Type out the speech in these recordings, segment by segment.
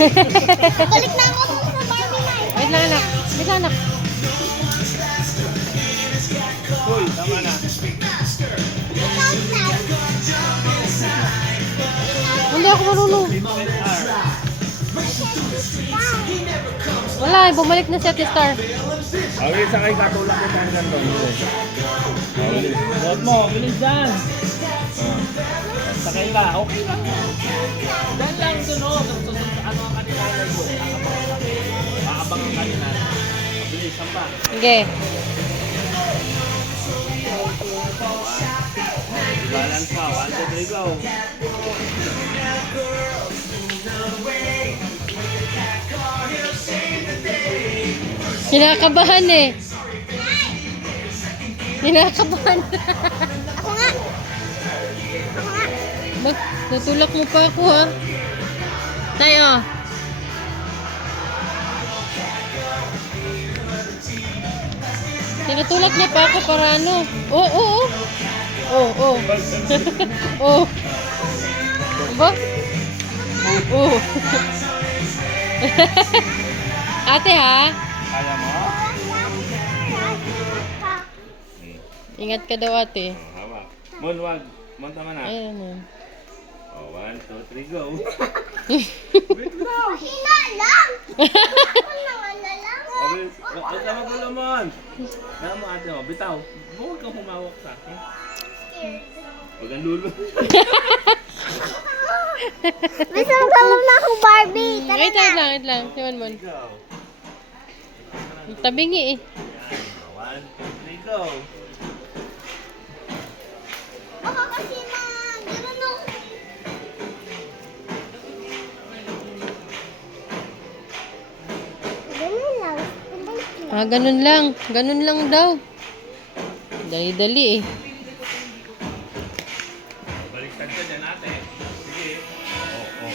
Balik na ako sa Barbie na. Wait lang anak. Wait lang anak. Uy, tama na. Hindi ako marunong. Wala, bumalik na si Ate Star. Okay, sakay ka. Tulak ko tayo lang doon. Huwag mo, bilis dyan. Sakay ka, okay lang. Dyan lang sunod. Ano ang kanila mo? Makabang ang kanila. Bilis, sampa. Sige. Balance pa, 1, 2, 3, go. Kinakabahan eh. Kinakabahan. Ako nga. Ako nga. Ba, natulak mo pa ako ha. Tayo. Tinutulak niya pa ako para ano. Oo, oo, oo. Oo, oo. Oo. Ba? Oo. Ate ha? Kaya mo? Ingat ka daw ate. Hawak. Mon, wag. Mon, tama na. Ayun yun. Oh, 1, 2, 3, go. Hina lang. Ako naman na lang. Okay, huwag ka magulo, Mon. Kaya mo ate mo, bitaw. Huwag kang humawak sa akin. Huwag ang lulo. May sasalam na akong Barbie. Tara Wait na. wait lang. Si Monmon. Go. Tabingi eh. 1, 2, 3, go. Ako kasi na. Gano'n ako. Ganun lang. Ah, ganun lang. Ganun lang daw. Dali-dali eh. Baliktad ka dyan, ate. Sige. Oo, oo.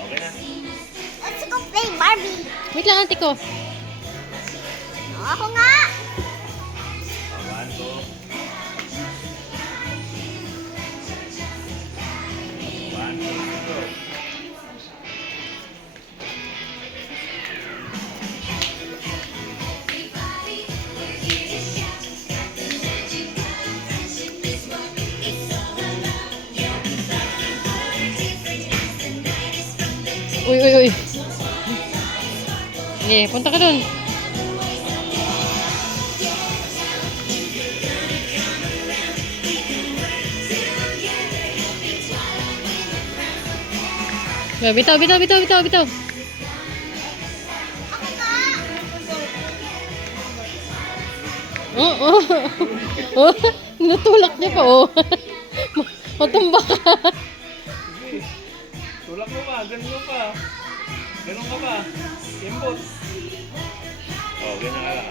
Okay na. Let's go play Barbie. Wait lang ate ko. Ako nga. 1, 2. 1, 2, go. Uy, uy, uy. Sige, punta ka dun. Bitaw, bitaw, bitaw, bitaw, bitaw. Oo, oo. Oh, natulak niya pa, oh. Matumba ka. Sige. Tulak mo pa, ganun mo pa. Ganun ka pa. Kimbot. Oh, ganyan ka lang.